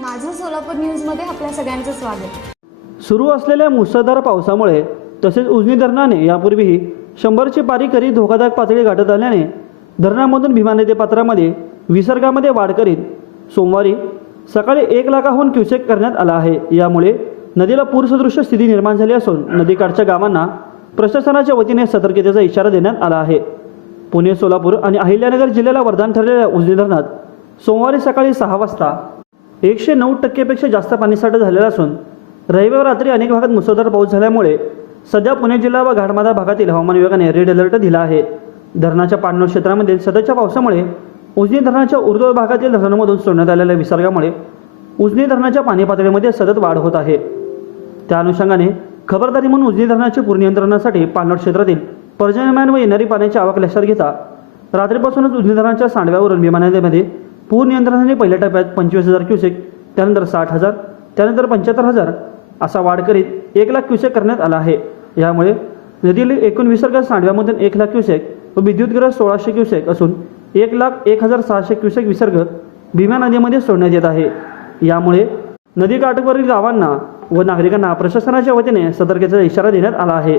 माझं सोलापूर न्यूजमध्ये आपल्या सगळ्यांचं स्वागत. सुरू असलेल्या मुसळधार पावसामुळे तसेच उजनी धरणाने यापूर्वीही शंभरची पारी करीत धोकादायक पातळी गाठत आल्याने धरणामधून भीमा नदी पात्रामध्ये विसर्गामध्ये वाढ करीत सोमवारी सकाळी एक लाखाहून क्युसेक करण्यात आला आहे. यामुळे नदीला पूरसदृश्य स्थिती निर्माण झाली असून नदीकाठच्या गावांना प्रशासनाच्या वतीने सतर्कतेचा इशारा देण्यात आला आहे. पुणे सोलापूर आणि अहिल्यानगर जिल्ह्याला वरदान ठरलेल्या उजनी धरणात सोमवारी सकाळी सहा वाजता एकशे नऊ टक्केपेक्षा जास्त पाणीसाठा झालेला असून रविवार रात्री अनेक भागात मुसळधार पाऊस झाल्यामुळे सध्या पुणे जिल्हा व घाटमादा भागातील हवामान विभागाने रेड अलर्ट दिला आहे. धरणाच्या पाणलोट क्षेत्रामध्ये सततच्या पावसामुळे उजनी धरणाच्या ऊर्ध्व भागातील धरणांमधून सोडण्यात आलेल्या विसर्गामुळे उजनी धरणाच्या पाणी पातळीमध्ये सतत वाढ होत आहे. त्या अनुषंगाने खबरदारी म्हणून उजनी धरणाच्या पूर्नियंत्रणासाठी पाणलोट क्षेत्रातील पर्जन्यमान व येणारी पाण्याची आवक लक्षात घेता रात्रीपासूनच उजनी धरणाच्या सांडव्यावरून भीमा पूर नियंत्रणाने पहिल्या टप्प्यात पंचवीस हजार क्युसेक त्यानंतर साठ हजार त्यानंतर पंच्याहत्तर हजार असा वाढ करीत एक लाख क्युसेक करण्यात आला आहे. यामुळे नदीतील एकूण विसर्ग सांडव्यामधून एक लाख क्युसेक व विद्युतग्रह सोळाशे क्युसेक असून एक लाख एक हजार सहाशे क्युसेक विसर्ग भीमा नदीमध्ये सोडण्यात येत आहे. यामुळे नदीकाठवरील गावांना व नागरिकांना प्रशासनाच्या वतीने सतर्कतेचा इशारा देण्यात आला आहे.